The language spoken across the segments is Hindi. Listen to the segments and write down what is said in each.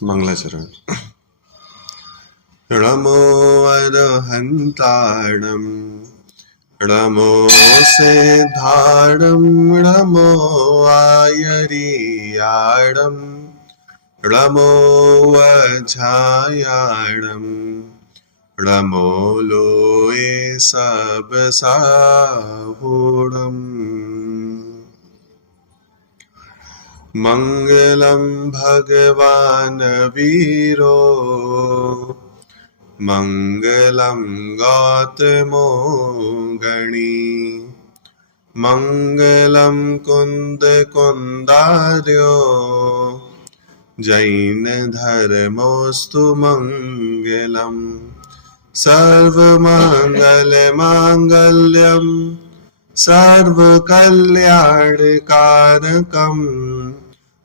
मंगलाचरण। नमो अरहन्ताणं नमो सिद्धाणं नमो आयर्याणं नमो वज्रायाणं नमो लोये सबसाहूणम्। मंगलम भगवान वीरो मंगलम गौतमो गणी मंगलम कुंद कुंदार्यो जैन धर्मोस्तु मंगलम सर्वमंगल मांगल्यम सर्वकल्याणकारकम्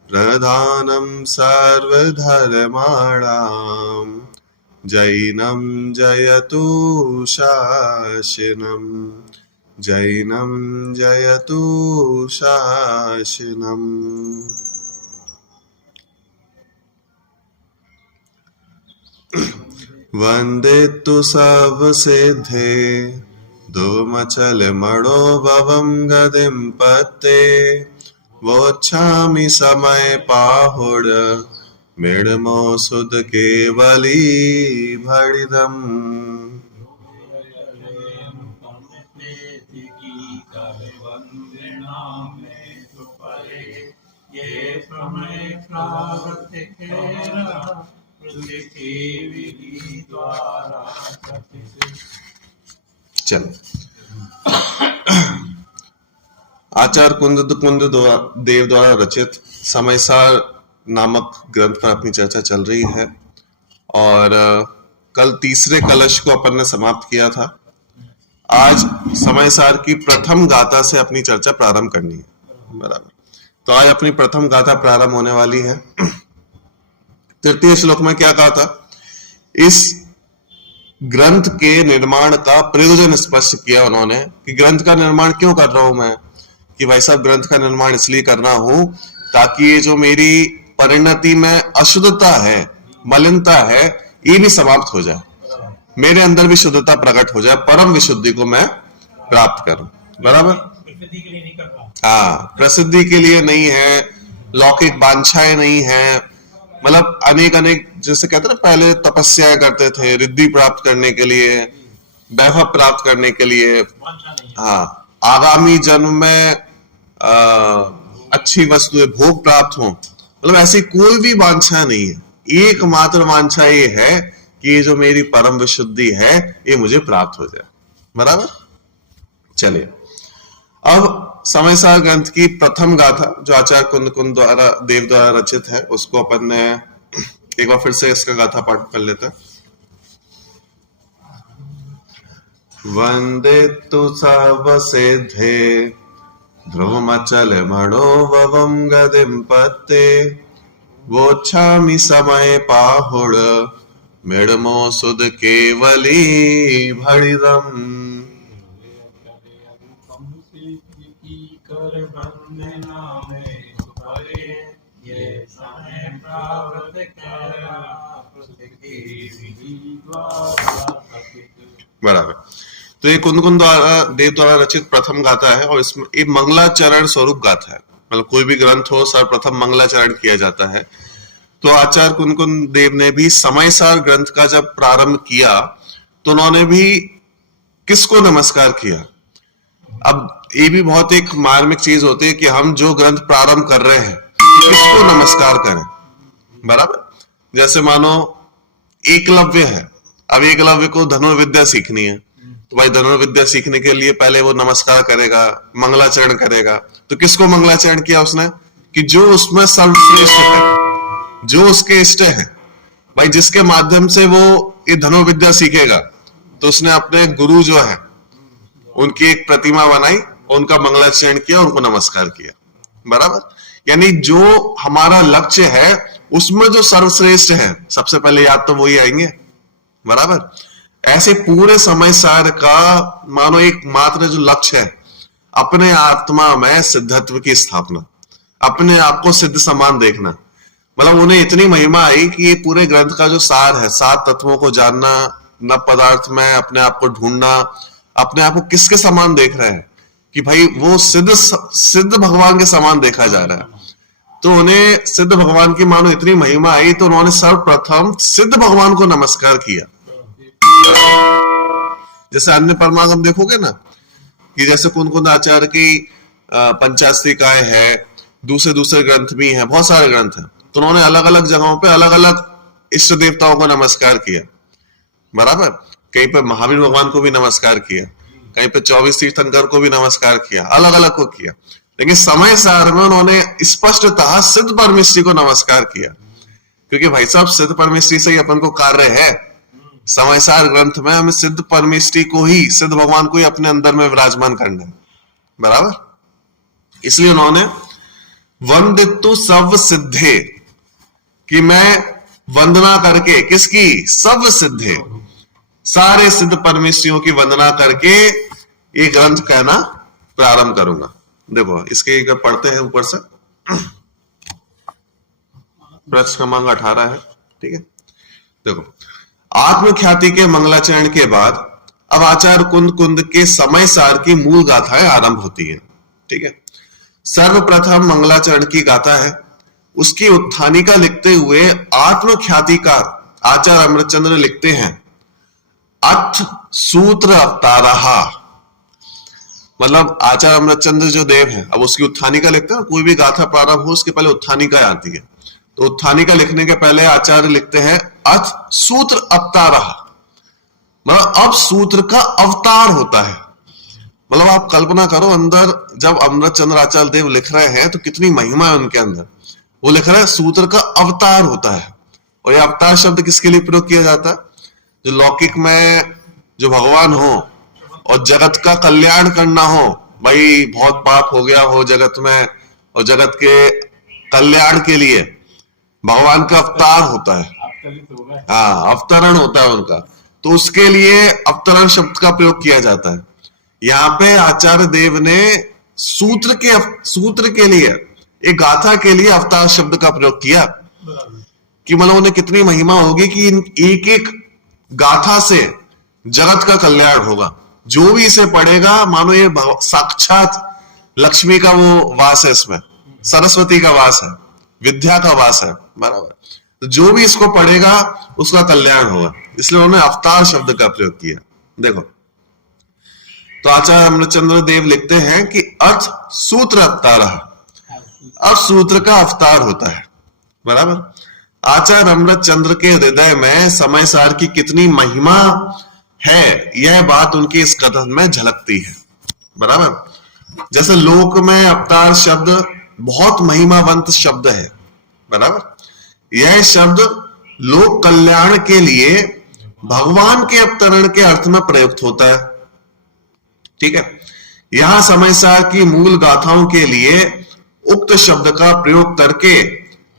प्रधानं सर्वधर्माणां जैनं जयतु शासनम् जैनं जयतु शासनम्। वन्दे तु सर्वसिद्धे धूमचल मणोभवं गदिं पत्ते वोच्छामि समय पाहुड मेणमो सुध केवली भड़िदम्। चल आचार्य कुंद देव द्वारा रचित समयसार नामक ग्रंथ पर अपनी चर्चा चल रही है और कल तीसरे कलश को अपन ने समाप्त किया था। आज समयसार की प्रथम गाथा से अपनी चर्चा प्रारंभ करनी है, बराबर। तो आज अपनी प्रथम गाथा प्रारंभ होने वाली है। तृतीय श्लोक में क्या कहा था? इस ग्रंथ के निर्माण का प्रयोजन स्पष्ट किया उन्होंने कि ग्रंथ का निर्माण क्यों कर रहा हूं मैं, कि भाई साहब ग्रंथ का निर्माण इसलिए कर रहा हूं ताकि ये जो मेरी परिणति में अशुद्धता है, मलिनता है, ये भी समाप्त हो जाए, मेरे अंदर भी शुद्धता प्रकट हो जाए, परम विशुद्धि को मैं प्राप्त करूं, बराबर। हाँ, प्रसिद्धि के लिए नहीं है, लौकिक वांछाएं नहीं है, मतलब अनेक जैसे कहते हैं ना, पहले तपस्या करते थे रिद्धि प्राप्त करने के लिए, वैभव प्राप्त करने के लिए, हाँ, आगामी जन्म में अच्छी वस्तुएं भोग प्राप्त हो, मतलब ऐसी कोई भी वांछा नहीं है। एकमात्र वांछा ये है कि ये जो मेरी परम विशुद्धि है ये मुझे प्राप्त हो जाए, बराबर। चलिए अब समयसार ग्रंथ की प्रथम गाथा जो आचार्य कुंद द्वारा देव द्वारा रचित है उसको अपन ने एक बार फिर से इसका गाथा पाठ कर लेते हैं। वंदे तु सर्वसिद्धे ध्रुवमचल मणोभवं गदिं पत्ते वोच्छामि समय पाहुड मेणमो सुध केवली भड़िदम्। बराबर। तो ये कुंद द्वारा देव द्वारा रचित प्रथम गाथा है और इसमें एक मंगलाचरण स्वरूप गाथा है, मतलब कोई भी ग्रंथ हो सर्वप्रथम मंगलाचरण किया जाता है। तो आचार्य कुंद देव ने भी समयसार ग्रंथ का जब प्रारंभ किया तो उन्होंने भी किसको नमस्कार किया? अब ये भी बहुत एक मार्मिक चीज होती है कि हम जो ग्रंथ प्रारंभ कर रहे हैं किसको नमस्कार करें, बराबर। जैसे मानो एकलव्य है, अब एकलव्य को धनुर्विद्या सीखनी है तो भाई धनुर्विद्या सीखने के लिए पहले वो नमस्कार करेगा, मंगलाचरण करेगा। तो किसको मंगलाचरण किया उसने? कि जो उसमें सर्वश्रेष्ठ है, जो उसके इष्ट है, भाई जिसके माध्यम से वो ये धनुर्विद्या सीखेगा। तो उसने अपने गुरु जो है उनकी एक प्रतिमा बनाई, उनका मंगलाचरण किया, उनको नमस्कार किया, बराबर। यानी जो हमारा लक्ष्य है उसमें जो सर्वश्रेष्ठ है सबसे पहले याद तो वही आएंगे, बराबर। ऐसे पूरे समय सार का मानो एक मात्र जो लक्ष्य है अपने आत्मा में सिद्धत्व की स्थापना, अपने आप को सिद्ध समान देखना, मतलब उन्हें इतनी महिमा आई कि ये पूरे ग्रंथ का जो सार है, 7 तत्वों को जानना, न पदार्थ में अपने आप को ढूंढना, अपने आप को किसके समान देख रहे हैं कि भाई वो सिद्ध भगवान के समान देखा जा रहा है। तो उन्हें सिद्ध भगवान की मानो इतनी महिमा आई तो उन्होंने सर्वप्रथम सिद्ध भगवान को नमस्कार किया। जैसे अन्य परमागम देखोगे ना कि जैसे कुंद आचार्य की पंचास्त्रिकाएं है, दूसरे दूसरे ग्रंथ भी हैं, बहुत सारे ग्रंथ हैं, तो उन्होंने अलग अलग जगहों पे अलग अलग इष्ट देवताओं को नमस्कार किया, बराबर। कहीं पे महावीर भगवान को भी नमस्कार किया, कहीं पे 24 तीर्थंकर को भी नमस्कार किया, अलग अलग को किया। लेकिन समय सार में उन्होंने स्पष्टतः सिद्ध परमेश्वरी को नमस्कार किया, क्योंकि भाई साहब सिद्ध परमेश्वरी से ही अपन को कार्य है। समय सार ग्रंथ में हमें सिद्ध परमेश्वरी को ही, सिद्ध भगवान को ही अपने अंदर में विराजमान करना है, बराबर। इसलिए उन्होंने वंदितु सब सिद्धे, कि मैं वंदना करके, किसकी? सब सिद्धे, सारे सिद्ध परमेश्वरियों की वंदना करके ये ग्रंथ कहना प्रारंभ करूंगा। देखो इसके एक पढ़ते हैं ऊपर से, प्रश्न क्रमांक 18 है, ठीक है। देखो, आत्मख्याति के मंगलाचरण के बाद अब आचार्य कुंद के समय सार की मूल गाथाएं आरंभ होती है, ठीक है। सर्वप्रथम मंगलाचरण की गाथा है, उसकी उत्थानिका लिखते हुए आत्मख्यातिकार आचार्य अमृतचंद्र लिखते हैं, अथ सूत्र अवतारहा। मतलब आचार्य अमृतचंद्र जो देव है, अब उसकी उत्थानिका लिखते हैं। कोई भी गाथा प्रारंभ हो उसके पहले उत्थानिका आती है, तो उत्थानिका लिखने के पहले आचार्य लिखते हैं अथ सूत्र अवतारहा, मतलब अब सूत्र का अवतार होता है। मतलब आप कल्पना करो, अंदर जब अमृतचंद्र आचार्य देव लिख रहे हैं तो कितनी महिमा है उनके अंदर। वो लिख रहे हैं सूत्र का अवतार होता है, और ये अवतार शब्द किसके लिए प्रयोग किया जाता है? जो लौकिक में जो भगवान हो और जगत का कल्याण करना हो, भाई बहुत पाप हो गया हो जगत में, और जगत के कल्याण के लिए भगवान का अवतार होता है, हाँ अवतरण होता है उनका, तो उसके लिए अवतरण शब्द का प्रयोग किया जाता है। यहाँ पे आचार्य देव ने सूत्र के लिए, एक गाथा के लिए अवतार शब्द का प्रयोग किया, कि मतलब उन्हें कितनी महिमा होगी कि एक एक गाथा से जगत का कल्याण होगा। जो भी इसे पढ़ेगा मानो ये साक्षात लक्ष्मी का वो वास है, इसमें सरस्वती का वास है, विद्या का वास है, बराबर। तो जो भी इसको पढ़ेगा उसका कल्याण होगा, इसलिए उन्होंने अवतार शब्द का प्रयोग किया। देखो, तो आचार्य अमृतचंद्र देव लिखते हैं कि अर्थ सूत्र अवतार, अब सूत्र का अवतार होता है, बराबर। आचार्य अमृतचंद्र के हृदय में समय सार की कितनी महिमा है, यह बात उनके इस कथन में झलकती है, बराबर। जैसे लोक में अवतार शब्द बहुत महिमावंत शब्द है, बराबर। यह शब्द लोक कल्याण के लिए भगवान के अवतरण के अर्थ में प्रयुक्त होता है, ठीक है। यहां समय सार की मूल गाथाओं के लिए उक्त शब्द का प्रयोग करके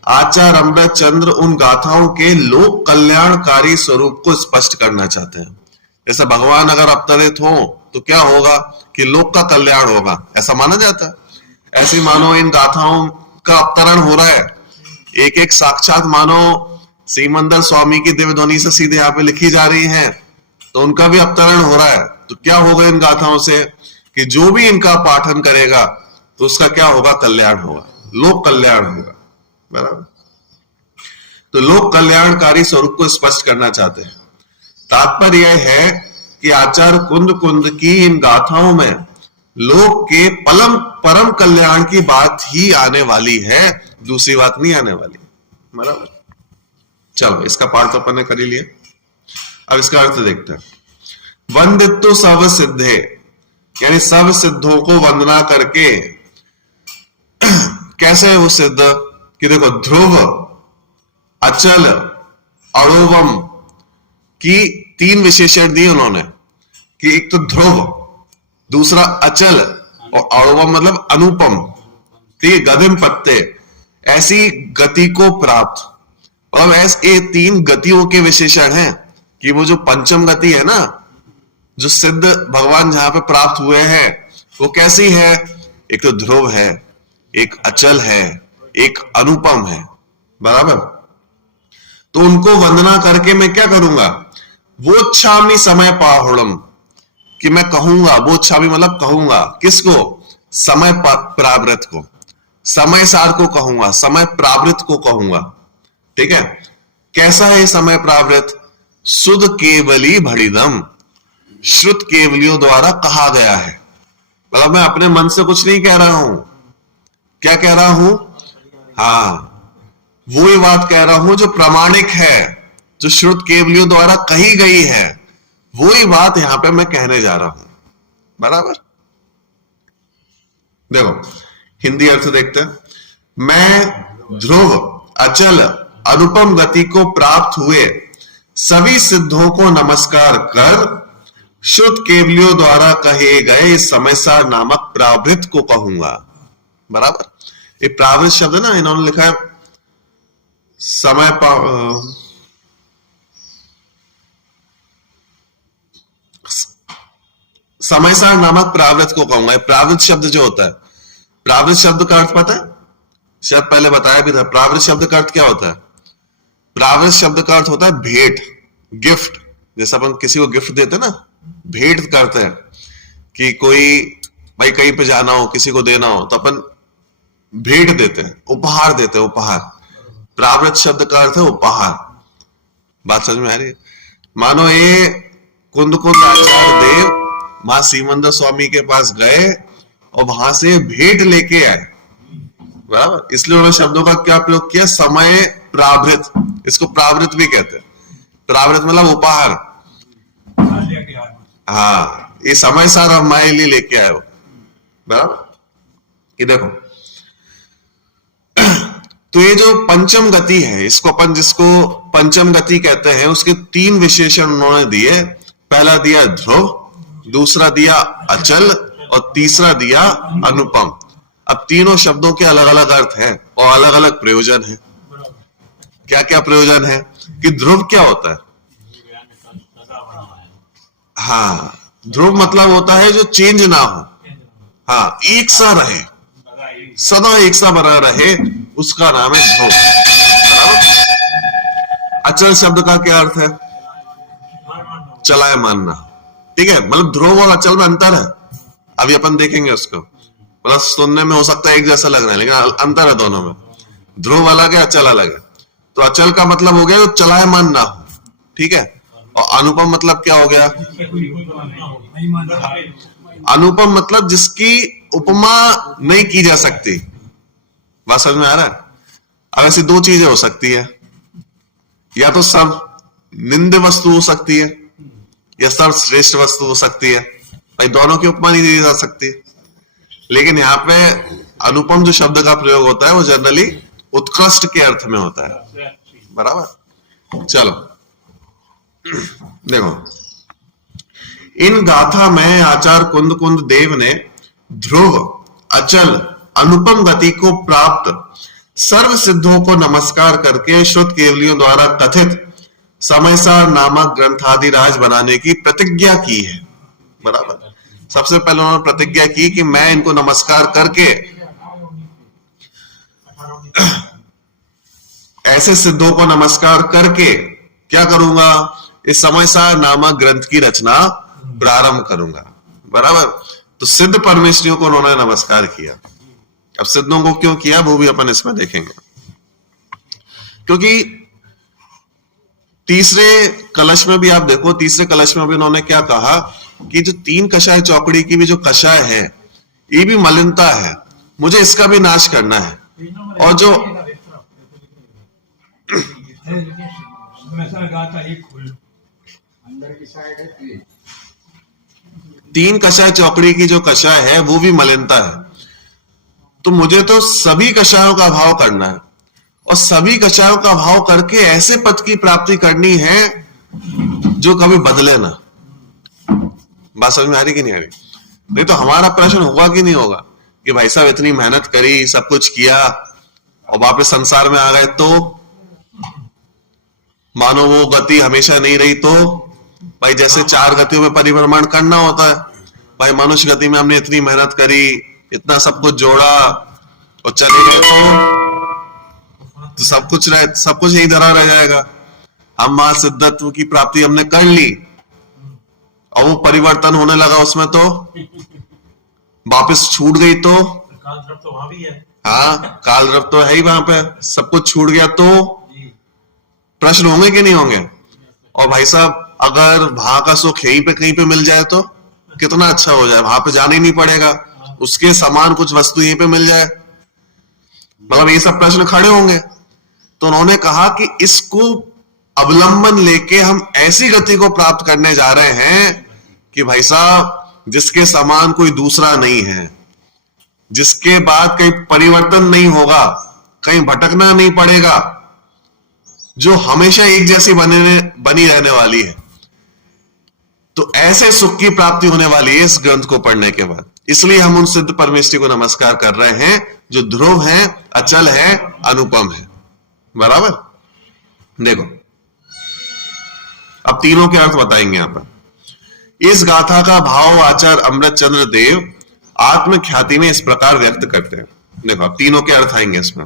आचार्य अमृतचंद्र उन गाथाओं के लोक कल्याणकारी स्वरूप को स्पष्ट करना चाहते हैं। जैसे भगवान अगर अवतरित हो तो क्या होगा कि लोक का कल्याण होगा, ऐसा माना जाता है। ऐसे मानो इन गाथाओं का अवतरण हो रहा है, एक एक साक्षात मानो सीमंदर स्वामी की दिव्य ध्वनि से सीधे यहाँ पे लिखी जा रही है, तो उनका भी अवतरण हो रहा है। तो क्या होगा इन गाथाओं से कि जो भी इनका पाठन करेगा तो उसका क्या होगा? कल्याण होगा, लोक कल्याण होगा, बराबर। तो लोक कल्याणकारी स्वरूप को स्पष्ट करना चाहते हैं। तात्पर्य यह है कि आचार्य कुंद की इन गाथाओं में लोक के परम कल्याण की बात ही आने वाली है, दूसरी बात नहीं आने वाली, बराबर। चलो, इसका पाठ तो अपन ने कर ही लिया, अब इसका अर्थ देखते हैं। वंदित्व सब सिद्धे, यानी सब सिद्धों को वंदना करके कैसे है वो सिद्ध कि देखो, ध्रुव, अचल, अड़ोवम की 3 विशेषण दिए उन्होंने, कि एक तो ध्रुव, दूसरा अचल, और अड़ोवम मतलब अनुपम, गदिम पत्ते, ऐसी गति को प्राप्त। और ऐसे 3 गतियों के विशेषण हैं कि वो जो पंचम गति है ना, जो सिद्ध भगवान जहां पे प्राप्त हुए हैं, वो कैसी है? एक तो ध्रुव है, एक अचल है, एक अनुपम है, बराबर। तो उनको वंदना करके मैं क्या करूंगा, वो छामी समय पाहुड़म, कि मैं कहूंगा, वो छामी मतलब कहूंगा, किसको, समय प्रावृत को, समय सार को कहूंगा, समय प्रावृत को कहूंगा। ठीक है, कैसा है समय प्रावृत, सुध केवली भड़िदम, श्रुत केवलियों द्वारा कहा गया है। मतलब मैं अपने मन से कुछ नहीं कह रहा हूं, क्या कह रहा हूं, हाँ वो ही बात कह रहा हूं जो प्रामाणिक है, जो श्रुत केवलियों द्वारा कही गई है, वो ही बात यहां पे मैं कहने जा रहा हूं। बराबर। देखो हिंदी अर्थ देखते हैं। मैं ध्रुव अचल अनुपम गति को प्राप्त हुए सभी सिद्धों को नमस्कार कर श्रुत केवलियों द्वारा कहे गए समयसार नामक प्रावृत को कहूंगा। बराबर। ये प्रावृत शब्द है ना, इन्होंने लिखा है समय समयसार नामक प्रावृत को कहूंगा। प्रावृत शब्द जो होता है, प्रावृत शब्द का अर्थ पता है, शायद पहले बताया भी था। प्रावृत शब्द का अर्थ क्या होता है, प्रावृत शब्द का अर्थ होता है भेंट, गिफ्ट। जैसे अपन किसी को गिफ्ट देते ना, भेंट करते हैं, कि कोई भाई कहीं पे जाना हो, किसी को देना हो, तो अपन भेंट देते हैं, उपहार देते हैं, उपहार। प्रावृत शब्द का अर्थ है उपहार। बात समझ में आ रही है। मानो ये कुंद आचार्य देव मां सीमंदर स्वामी के पास गए और वहां से भेंट लेके आए। बराबर। इसलिए उन्होंने शब्दों का क्या प्रयोग किया, समय प्रावृत, इसको प्रावृत भी कहते हैं। प्रावृत मतलब उपहार। हाँ, ये समय सार हमारे लिए लेके आए हो। बराबर। ये देखो, तो ये जो पंचम गति है, इसको अपन जिसको पंचम गति कहते हैं, उसके तीन विशेषण उन्होंने दिए। पहला दिया ध्रुव, दूसरा दिया अचल और तीसरा दिया अनुपम। अब तीनों शब्दों के अलग अलग अर्थ हैं और अलग अलग प्रयोजन है। क्या क्या प्रयोजन है, कि ध्रुव क्या होता है, हाँ ध्रुव मतलब होता है जो चेंज ना हो, हाँ एक सा रहे, सदा एक सा बना रहे, उसका नाम है ध्रुव। अचल शब्द का क्या अर्थ है, चलाए मानना। ठीक है, मतलब ध्रुव और अचल में अंतर है, अभी अपन देखेंगे उसको। मतलब सुनने में हो सकता है एक जैसा लग रहा है, लेकिन अंतर है दोनों में। ध्रुव अलग है, अचल अलग है। तो अचल का मतलब हो गया जो चलाए मान ना हो। ठीक है, और अनुपम मतलब क्या हो गया, अनुपम मतलब जिसकी उपमा नहीं की जा सकती। बात समझ में आ रहा है। अब ऐसी दो चीजें हो सकती है, या तो सब निंद वस्तु हो सकती है, या सर्वश्रेष्ठ वस्तु हो सकती है। भाई दोनों की उपमा नहीं दी जा सकती। लेकिन यहाँ पे अनुपम जो शब्द का प्रयोग होता है वो जनरली उत्कृष्ट के अर्थ में होता है। बराबर। चलो देखो, इन गाथा में आचार्य कुंद देव ने ध्रुव अचल अनुपम गति को प्राप्त सर्व सिद्धों को नमस्कार करके श्रुत केवलियों द्वारा कथित समयसार नामक ग्रंथादिराज बनाने की प्रतिज्ञा की है। बराबर। सबसे पहले उन्होंने प्रतिज्ञा की कि मैं इनको नमस्कार करके ऐसे सिद्धों को नमस्कार करके क्या करूंगा, इस समयसार नामक ग्रंथ की रचना प्रारंभ करूंगा। बराबर। तो सिद्ध परमेश्वरियों को उन्होंने नमस्कार किया। अब सिद्धों को क्यों किया वो भी अपन इसमें देखेंगे, क्योंकि तीसरे कलश में भी आप देखो, तीसरे कलश में भी उन्होंने क्या कहा कि जो तीन कषाय चौकड़ी की भी जो कषाय है, ये भी मलिनता है, मुझे इसका भी नाश करना है। और जो तीन कषाय चौकड़ी की जो कषाय है वो भी मलिनता है, तो मुझे तो सभी कषायों का भाव करना है, और सभी कषायों का भाव करके ऐसे पद की प्राप्ति करनी है जो कभी बदले ना। बात समझ में आ रही कि नहीं आ रही? नहीं तो हमारा प्रश्न होगा कि नहीं होगा कि भाई साहब इतनी मेहनत करी, सब कुछ किया और वापस संसार में आ गए, तो मानो वो गति हमेशा नहीं रही, तो भाई जैसे चार गतियों में परिभ्रमण करना होता है, भाई मनुष्य गति में हमने इतनी मेहनत करी, इतना सब कुछ जोड़ा और चले गए, तो तो सब कुछ यही धरा रह जाएगा। हम वहां सिद्धत्व की प्राप्ति हमने कर ली और वो परिवर्तन होने लगा उसमें, तो वापस छूट गई तो काल द्रव तो वहां भी है। हाँ, काल द्रव तो है ही वहां पे, सब कुछ छूट गया तो प्रश्न होंगे कि नहीं होंगे? और भाई साहब अगर वहां का सुख यहीं पे कहीं पे मिल जाए तो कितना अच्छा हो जाए, वहां पे जाना ही नहीं पड़ेगा, उसके समान कुछ वस्तु यहीं पे मिल जाए, मतलब ये सब प्रश्न खड़े होंगे। तो उन्होंने कहा कि इसको अवलंबन लेके हम ऐसी गति को प्राप्त करने जा रहे हैं कि भाई साहब जिसके समान कोई दूसरा नहीं है, जिसके बाद कहीं परिवर्तन नहीं होगा, कहीं भटकना नहीं पड़ेगा, जो हमेशा एक जैसी बनी रहने वाली है। तो ऐसे सुख की प्राप्ति होने वाली है इस ग्रंथ को पढ़ने के बाद। इसलिए हम उन सिद्ध परमेष्ठी को नमस्कार कर रहे हैं जो ध्रुव है, अचल है, अनुपम है। बराबर? देखो अब तीनों के अर्थ बताएंगे यहां पर। इस गाथा का भाव आचार्य अमृतचंद्र देव आत्म ख्याति में इस प्रकार व्यक्त करते हैं। देखो अब तीनों के अर्थ आएंगे इसमें।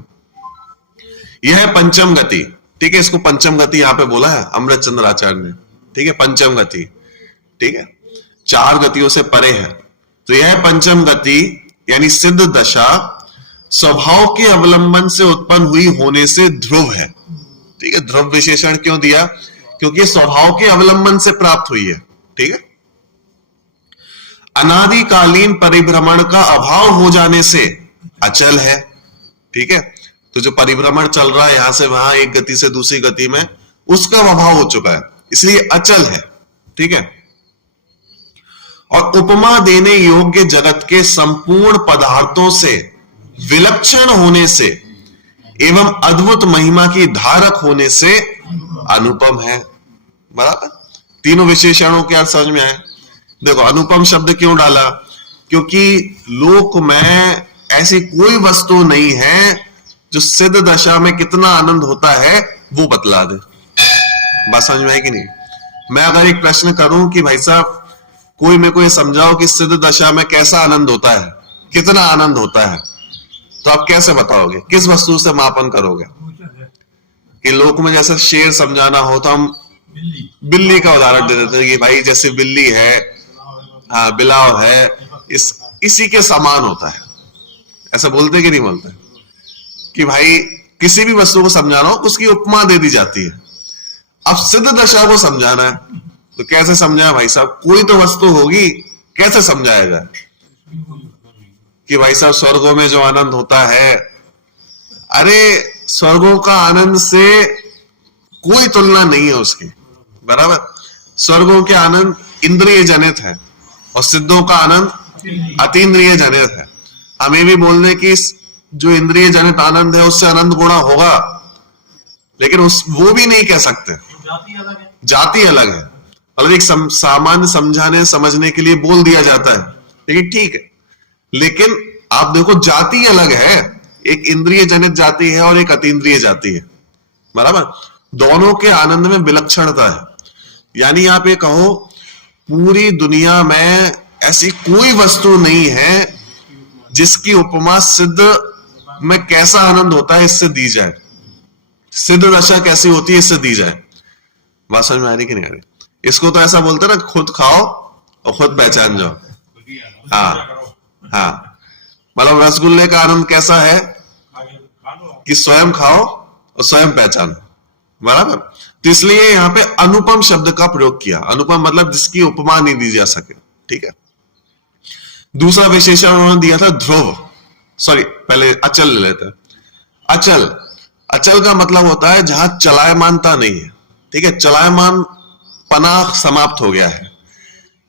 यह है पंचम गति, ठीक है, इसको पंचम गति यहां पे बोला है अमृतचंद्र आचार्य ने, ठीक है, पंचम गति, ठीक है, 4 गतियों से परे है। तो यह पंचम गति यानी सिद्ध दशा स्वभाव के अवलंबन से उत्पन्न हुई होने से ध्रुव है, ठीक है। ध्रुव विशेषण क्यों दिया? क्योंकि स्वभाव के अवलंबन से प्राप्त हुई है, ठीक है। अनादिकालीन परिभ्रमण का अभाव हो जाने से अचल है, ठीक है। तो जो परिभ्रमण चल रहा है यहां से वहां एक गति से दूसरी गति में, उसका अभाव हो चुका है, इसलिए अचल है, ठीक है। और उपमा देने योग्य जगत के संपूर्ण पदार्थों से विलक्षण होने से एवं अद्भुत महिमा की धारक होने से अनुपम है। बराबर? तीनों विशेषणों के अर्थ समझ में आए। देखो अनुपम शब्द क्यों डाला? क्योंकि लोक में ऐसी कोई वस्तु नहीं है जो सिद्ध दशा में कितना आनंद होता है वो बतला दे। बात समझ में आई कि नहीं? मैं अगर एक प्रश्न करूं कि भाई साहब कोई मेरे को ये समझाओ कि सिद्ध दशा में कैसा आनंद होता है, कितना आनंद होता है, तो आप कैसे बताओगे? किस वस्तु से मापन करोगे? कि लोक में जैसे शेर समझाना हो तो हम बिल्ली का उदाहरण दे देते हैं कि भाई जैसे बिल्ली है, हाँ बिलाव है, इसी के समान होता है। ऐसा बोलते कि नहीं बोलते? कि भाई किसी भी वस्तु को समझाना हो उसकी उपमा दे दी जाती है। अब सिद्ध दशा को समझाना है तो कैसे समझाए भाई साहब? कोई तो वस्तु होगी, कैसे समझाया जाए? कि भाई साहब स्वर्गों में जो आनंद होता है, अरे स्वर्गों का आनंद से कोई तुलना नहीं है उसकी। बराबर? स्वर्गों के आनंद इंद्रिय जनित है और सिद्धों का आनंद अतीन्द्रिय जनित है। हम ये भी बोल रहे कि जो इंद्रिय जनित आनंद है उससे आनंद गुणा होगा, लेकिन वो भी नहीं कह सकते, जाति अलग है। मतलब एक सामान्य समझाने समझने के लिए बोल दिया जाता है, लेकिन ठीक है, लेकिन आप देखो जाति अलग है, एक इंद्रिय जनित जाति है और एक अतीन्द्रिय जाति है। बराबर? दोनों के आनंद में विलक्षणता है। यानी आप ये कहो पूरी दुनिया में ऐसी कोई वस्तु नहीं है जिसकी उपमा सिद्ध में कैसा आनंद होता है इससे दी जाए, सिद्ध दशा कैसी होती है इससे दी जाए। बात समझ में आ रही कि नहीं आ रही? इसको तो ऐसा बोलते ना, खुद खाओ और खुद पहचान जाओ। हाँ हाँ, मतलब रसगुल्ले का आनंद कैसा है कि स्वयं खाओ और स्वयं पहचानो। बराबर? तो इसलिए यहां पे अनुपम शब्द का प्रयोग किया। अनुपम मतलब जिसकी उपमा नहीं दी जा सके, ठीक है। दूसरा विशेषण उन्होंने दिया था ध्रुव, सॉरी पहले अचल ले लेते हैं। अचल, अचल का मतलब होता है जहां चलायमानता नहीं है, ठीक है, चलायमान पना समाप्त हो गया है।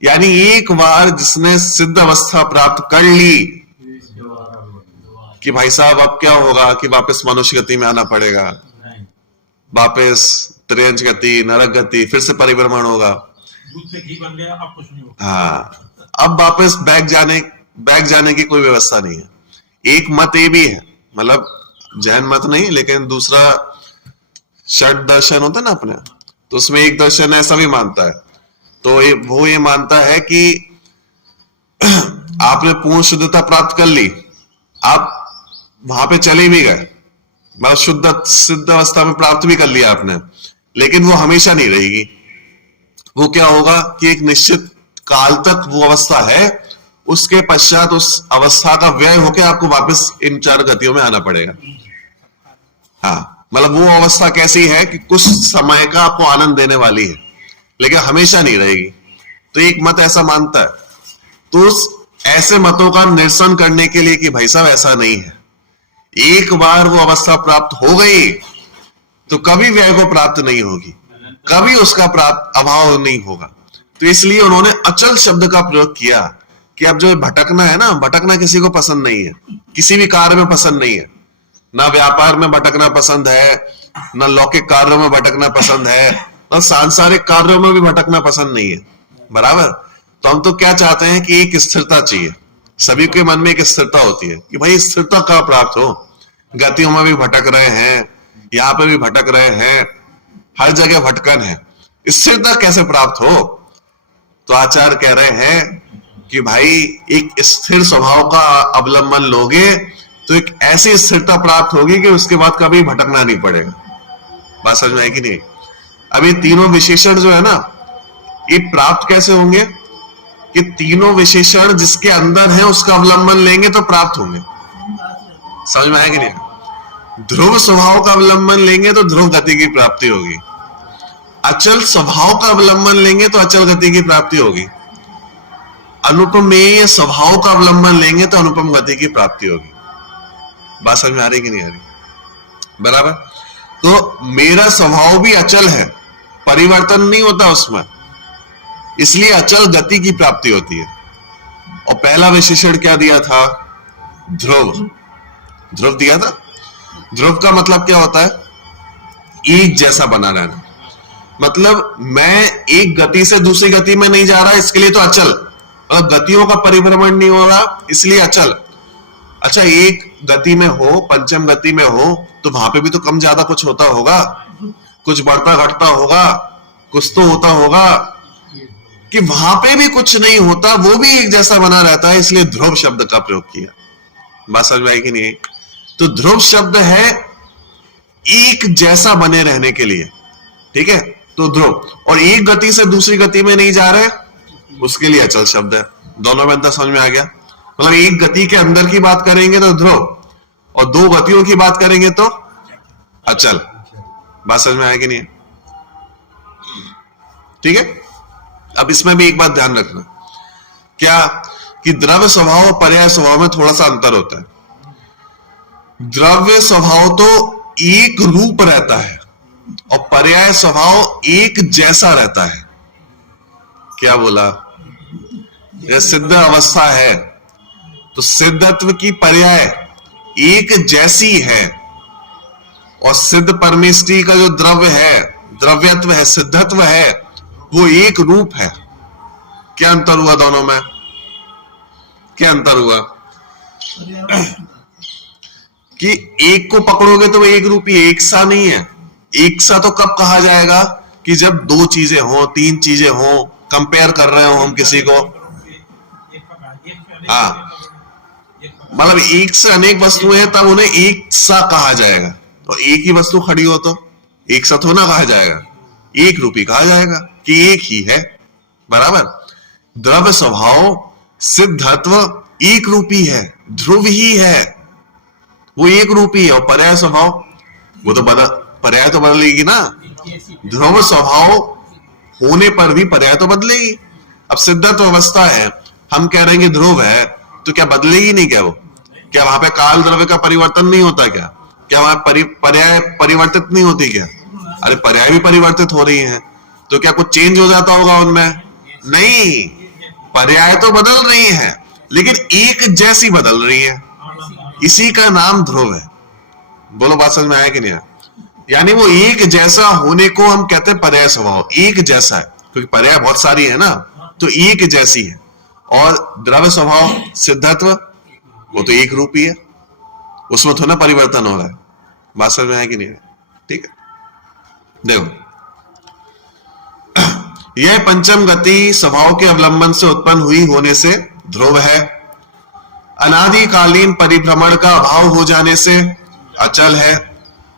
यानी एक बार जिसने सिद्ध अवस्था प्राप्त कर ली कि भाई साहब अब क्या होगा कि वापस मनुष्य गति में आना पड़ेगा, वापस त्रियंच गति, नरक गति, फिर से परिभ्रमण होगा, दूध से घी बन गया, अब कुछ नहीं होगा। हाँ, अब वापस बैग जाने की कोई व्यवस्था नहीं है। एक मत ये भी है, मतलब जैन मत नहीं, लेकिन दूसरा षड दर्शन होता है ना अपने, तो उसमें एक दर्शन ऐसा भी मानता है। तो वो ये मानता है कि आपने पूर्ण शुद्धता प्राप्त कर ली, आप वहां पे चले भी गए, मतलब शुद्ध सिद्ध अवस्था में प्राप्त भी कर लिया आपने, लेकिन वो हमेशा नहीं रहेगी। वो क्या होगा कि एक निश्चित काल तक वो अवस्था है, उसके पश्चात उस अवस्था का व्यय होकर आपको वापस इन चार गतियों में आना पड़ेगा। हाँ, मतलब वो अवस्था कैसी है कि कुछ समय का आपको आनंद देने वाली है, लेकिन हमेशा नहीं रहेगी। तो एक मत ऐसा मानता है, तो उस ऐसे मतों का निरसन करने के लिए कि भाई साहब ऐसा नहीं है, एक बार वो अवस्था प्राप्त हो गई तो कभी व्यय को प्राप्त नहीं होगी, कभी उसका प्राप्त अभाव नहीं होगा। तो इसलिए उन्होंने अचल शब्द का प्रयोग किया कि अब जो भटकना है ना, भटकना किसी को पसंद नहीं है, किसी भी कार्य में पसंद नहीं है। ना व्यापार में भटकना पसंद है, ना लौकिक कार्यों में भटकना पसंद है, और सांसारिक कार्यों में भी भटकना पसंद नहीं है। बराबर। तो हम तो क्या चाहते हैं कि एक स्थिरता चाहिए, सभी के मन में एक स्थिरता होती है कि भाई स्थिरता कहाँ प्राप्त हो। गतियों में भी भटक रहे हैं, यहां पे भी भटक रहे हैं, हर जगह भटकन है, स्थिरता कैसे प्राप्त हो। तो आचार्य कह रहे हैं कि भाई एक स्थिर स्वभाव का अवलंबन लोगे तो एक ऐसी स्थिरता प्राप्त होगी कि उसके बाद कभी भटकना नहीं पड़ेगा। बात समझ में आई कि नहीं। अभी तीनों विशेषण जो है ना, ये प्राप्त कैसे होंगे कि तीनों विशेषण जिसके अंदर है उसका अवलंबन लेंगे तो प्राप्त होंगे। समझ में आया कि नहीं। ध्रुव स्वभाव का अवलंबन लेंगे तो ध्रुव गति की प्राप्ति होगी, अचल स्वभाव का अवलंबन लेंगे तो अचल गति की प्राप्ति होगी, अनुपमेय स्वभाव का अवलंबन लेंगे तो अनुपम गति की प्राप्ति होगी। बात समझ में आ रही कि नहीं आ रही। बराबर। तो मेरा स्वभाव भी अचल है, परिवर्तन नहीं होता उसमें, इसलिए अचल गति की प्राप्ति होती है। और पहला विशेषण क्या दिया था, ध्रुव। ध्रुव दिया था। ध्रुव का मतलब क्या होता है, एक जैसा बना रहना। मतलब मैं एक गति से दूसरी गति में नहीं जा रहा, इसके लिए तो अचल, मतलब गतियों का परिभ्रमण नहीं हो रहा, इसलिए अचल। अच्छा, एक गति में हो, पंचम गति में हो, तो वहां पे भी तो कम ज्यादा कुछ होता होगा, कुछ बढ़ता घटता होगा, कुछ तो होता होगा। कि वहां पे भी कुछ नहीं होता, वो भी एक जैसा बना रहता है, इसलिए ध्रुव शब्द का प्रयोग किया। बात समझ में आई कि नहीं। तो ध्रुव शब्द है एक जैसा बने रहने के लिए, ठीक है। तो ध्रुव, और एक गति से दूसरी गति में नहीं जा रहे, उसके लिए अचल शब्द है। दोनों में अंतर समझ में आ गया। मतलब एक गति के अंदर की बात करेंगे तो ध्रुव, और दो गतियों की बात करेंगे तो अचल। बात समझ में आएगी नहीं, ठीक है। अब इसमें भी एक बात ध्यान रखना, क्या कि द्रव्य स्वभाव और पर्याय स्वभाव में थोड़ा सा अंतर होता है। द्रव्य स्वभाव तो एक रूप रहता है और पर्याय स्वभाव एक जैसा रहता है। क्या बोला, यह सिद्ध अवस्था है तो सिद्धत्व की पर्याय एक जैसी है, और सिद्ध परमेष्टि का जो द्रव्य है, द्रव्यत्व है, सिद्धत्व है, वो एक रूप है। क्या अंतर हुआ दोनों में, क्या अंतर हुआ कि एक को पकड़ोगे तो वो एक रूपी, एक सा नहीं है। एक सा तो कब कहा जाएगा कि जब दो चीजें हो, तीन चीजें हो, कंपेयर कर रहे हो हम किसी को। हाँ, मतलब एक से अनेक वस्तुएं, तब उन्हें एक सा कहा जाएगा। और एक ही वस्तु खड़ी हो तो एक सा थोड़ा कहा जाएगा, एक रूपी कहा जाएगा कि एक ही है। बराबर। द्रव्य स्वभाव सिद्धत्व एक रूपी है, ध्रुव ही है, वो एक रूपी है। और पर्याय स्वभाव वो तो पर्याय तो बदलेगी ना। ध्रुव स्वभाव होने पर भी पर्याय तो बदलेगी। अब सिद्धत्व अवस्था है, हम कह रहे हैं कि ध्रुव है, तो क्या बदलेगी नहीं क्या वो? क्या वहां पे काल द्रव्य का परिवर्तन नहीं होता क्या? क्या वहां पर्याय परिवर्तित नहीं होती क्या? अरे पर्याय भी परिवर्तित हो रही है, तो क्या कुछ चेंज हो जाता होगा उनमें? नहीं, पर्याय तो बदल रही है लेकिन एक जैसी बदल रही है, इसी का नाम ध्रुव है। बोलो बात समझ में आया कि नहीं आया? यानी वो एक जैसा होने को हम कहते हैं पर्याय स्वभाव, एक जैसा है, क्योंकि पर्याय बहुत सारी है ना, तो एक जैसी है। और द्रव्य स्वभाव सिद्धत्व वो तो एक रूपी है, उसमें थोड़ा परिवर्तन हो रहा है। बात समझ में आया कि नहीं? ठीक है, देखो यह पंचम गति स्वभाव के अवलंबन से उत्पन्न हुई होने से ध्रुव है, अनादिकालीन परिभ्रमण का अभाव हो जाने से अचल है,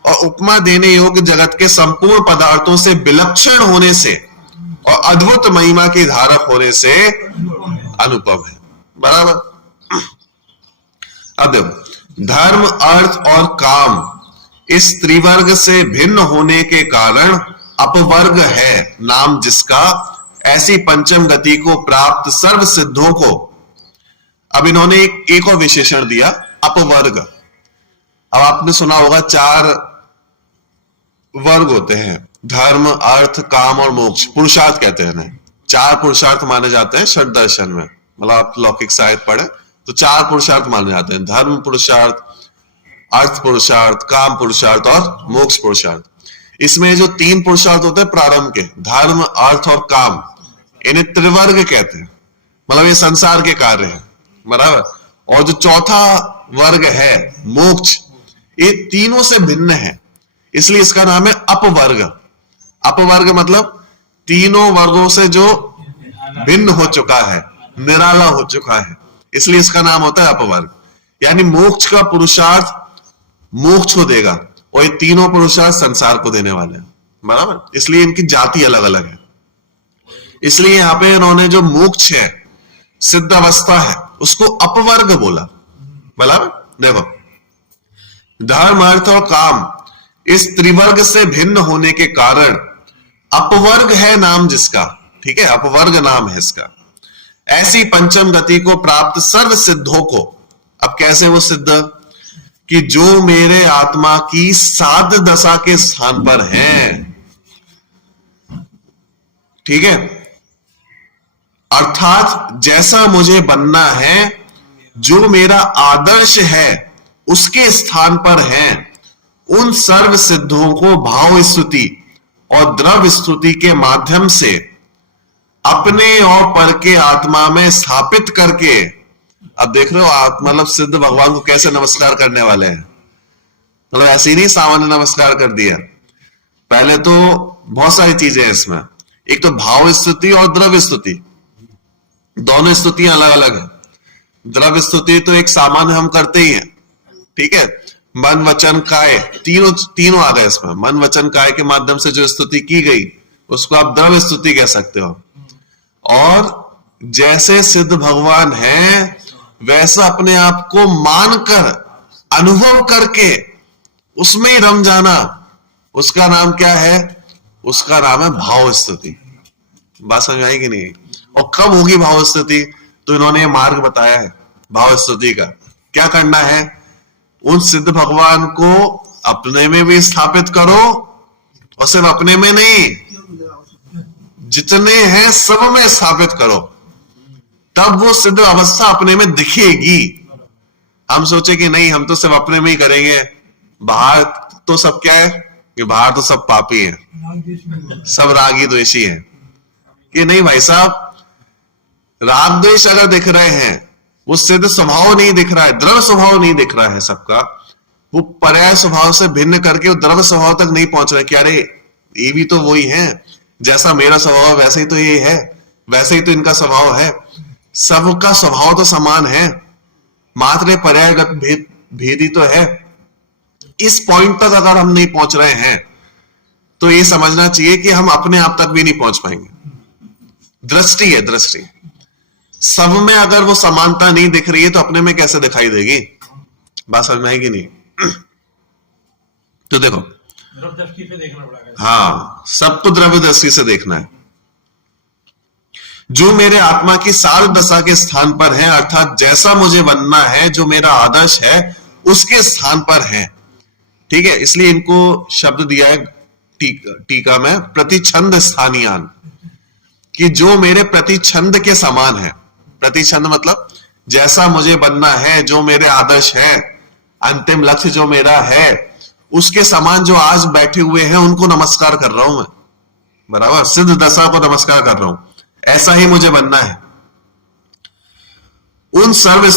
और उपमा देने योग्य जगत के संपूर्ण पदार्थों से विलक्षण होने से और अद्भुत महिमा की धारक होने से अनुपम है। बराबर। अब देखो, धर्म, अर्थ और काम इस त्रिवर्ग से भिन्न होने के कारण अपवर्ग है नाम जिसका, ऐसी पंचम गति को प्राप्त सर्व सिद्धों को। अब इन्होंने एक और विशेषण दिया, अपवर्ग। अब आपने सुना होगा 4 वर्ग होते हैं, धर्म, अर्थ, काम और मोक्ष। पुरुषार्थ कहते हैं इन्हें। 4 पुरुषार्थ माने जाते हैं षट दर्शन में। मतलब आप लौकिक साहित्य पढ़े तो 4 पुरुषार्थ माने जाते हैं, धर्म पुरुषार्थ, अर्थ पुरुषार्थ, काम पुरुषार्थ और मोक्ष पुरुषार्थ। इसमें जो 3 पुरुषार्थ होते हैं प्रारंभ के, धर्म, अर्थ और काम, इन्हें त्रिवर्ग कहते हैं। मतलब ये संसार के कार्य हैं। बराबर। और जो चौथा वर्ग है मोक्ष, ये तीनों से भिन्न है, इसलिए इसका नाम है अपवर्ग। अपवर्ग मतलब तीनों वर्गों से जो भिन्न हो चुका है, निराला हो चुका है, इसलिए इसका नाम होता है अपवर्ग। यानी मोक्ष का पुरुषार्थ मोक्ष को देगा और ये तीनों पुरुषार्थ संसार को देने वाले हैं। बराबर। इसलिए इनकी जाति अलग अलग है। इसलिए यहां पे इन्होंने जो मोक्ष है, सिद्ध अवस्था है, उसको अपवर्ग बोला। बराबर। देखो, धर्म, अर्थ और काम इस त्रिवर्ग से भिन्न होने के कारण अपवर्ग है नाम जिसका। ठीक है, अपवर्ग नाम है इसका। ऐसी पंचम गति को प्राप्त सर्व सिद्धों को। अब कैसे वो सिद्ध? कि जो मेरे आत्मा की साध दशा के स्थान पर हैं। ठीक है, अर्थात जैसा मुझे बनना है, जो मेरा आदर्श है उसके स्थान पर हैं, उन सर्व सिद्धों को भाव स्तुति और द्रव्य स्तुति के माध्यम से अपने और पर के आत्मा में स्थापित करके। अब देख रहे हो, मतलब सिद्ध भगवान को कैसे नमस्कार करने वाले हैं। मतलब ऐसे ही नहीं सामान्य नमस्कार कर दिया। पहले तो बहुत सारी चीजें हैं इसमें। एक तो भाव स्तुति और द्रव्य स्तुति, दोनों स्तुतियां अलग अलग है। द्रव्य स्तुति तो एक सामान्य हम करते ही हैं। ठीक है, मन वचन काय, तीनों आ गए इसमें। मन वचन काय के माध्यम से जो स्तुति की गई उसको आप द्रव्य स्तुति कह सकते हो। और जैसे सिद्ध भगवान हैं वैसा अपने आप को मानकर, अनुभव करके उसमें ही रम जाना, उसका नाम क्या है? उसका नाम है भाव स्तुति। बात समझ आई कि नहीं? और कब होगी भाव स्तुति? तो इन्होंने मार्ग बताया है भाव स्तुति का। क्या करना है? उन सिद्ध भगवान को अपने में भी स्थापित करो, और सिर्फ अपने में नहीं, जितने हैं सब में स्थापित करो, तब वो सिद्ध अवस्था अपने में दिखेगी। हम सोचे कि नहीं, हम तो सिर्फ अपने में ही करेंगे, बाहर तो सब क्या है कि बाहर तो सब पापी हैं, सब रागी द्वेषी हैं। कि नहीं भाई साहब, राग द्वेष अगर दिख रहे हैं, वो सिद्ध स्वभाव नहीं दिख रहा है, द्रव्य स्वभाव नहीं दिख रहा है सबका, वो पर्याय स्वभाव से भिन्न करके वो द्रव्य स्वभाव तक नहीं पहुंच रहे कि अरे ये भी तो वही है, जैसा मेरा स्वभाव वैसे ही तो ये है, वैसे ही तो इनका स्वभाव है। सबका स्वभाव तो समान है, मात्र पर्यायगत भेद ही तो है। इस पॉइंट तक अगर हम नहीं पहुंच रहे हैं तो ये समझना चाहिए कि हम अपने आप तक भी नहीं पहुंच पाएंगे। दृष्टि है, दृष्टि। सब में अगर वो समानता नहीं दिख रही है तो अपने में कैसे दिखाई देगी? बात समझ में आएगी नहीं? तो देखो, द्रव्य दृष्टि से देखना पड़ेगा। हाँ, सबको द्रव्य दृष्टि से देखना है। जो मेरे आत्मा की सार दशा के स्थान पर है, अर्थात जैसा मुझे बनना है, जो मेरा आदर्श है उसके स्थान पर है। ठीक है, इसलिए इनको शब्द दिया है टीका में प्रतिछंद स्थानीयान, कि जो मेरे प्रतिछंद के समान है। प्रतिछंद मतलब जैसा मुझे बनना है, जो मेरे आदर्श है, अंतिम लक्ष्य जो मेरा है, उसके समान जो आज बैठे हुए हैं उनको नमस्कार कर रहा हूं मैं। बराबर, सिद्ध दशा को नमस्कार कर रहा हूं, ऐसा ही मुझे बनना है। उन सर्व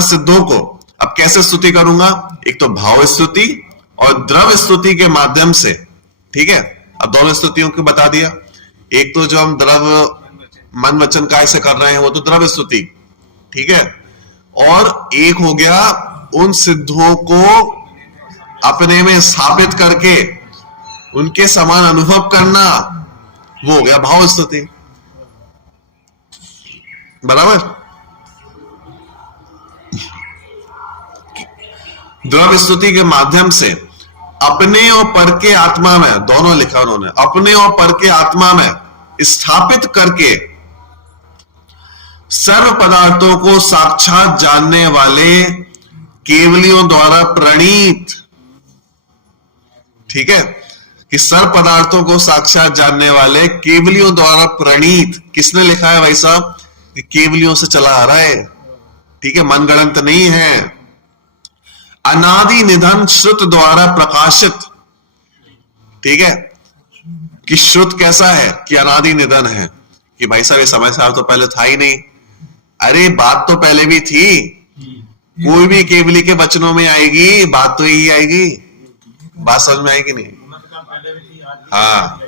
सिद्धों को अब कैसे स्तुति करूंगा? एक तो भाव स्तुति और द्रव्य स्तुति के माध्यम से। ठीक है, अब दोनों स्तुतियों को बता दिया। एक तो जो हम द्रव्य मन वचन काय से कर रहे हैं वो तो द्रव्य स्तुति, ठीक है। और एक हो गया उन सिद्धों को अपने में स्थापित करके उनके समान अनुभव करना, वो हो गया भाव स्तुति। बराबर। द्रव्य स्तुति के माध्यम से अपने और पर के आत्मा में, दोनों लिखा उन्होंने, अपने और पर के आत्मा में स्थापित करके सर्व पदार्थों को साक्षात जानने वाले केवलियों द्वारा प्रणीत, ठीक है, कि सर्व पदार्थों को साक्षात जानने वाले केवलियों द्वारा प्रणीत, किसने लिखा है भाई साहब? कि केवलियों से चला आ रहा है, ठीक है, मनगढ़ंत नहीं है। अनादि निधन श्रुत द्वारा प्रकाशित, ठीक है, कि श्रुत कैसा है? कि अनादि निधन है, कि भाई साहब ये समय साहब तो पहले था ही नहीं। अरे बात तो पहले भी थी, कोई भी केवली के वचनों में आएगी बात तो यही आएगी। बात समझ में आएगी नहीं? हाँ,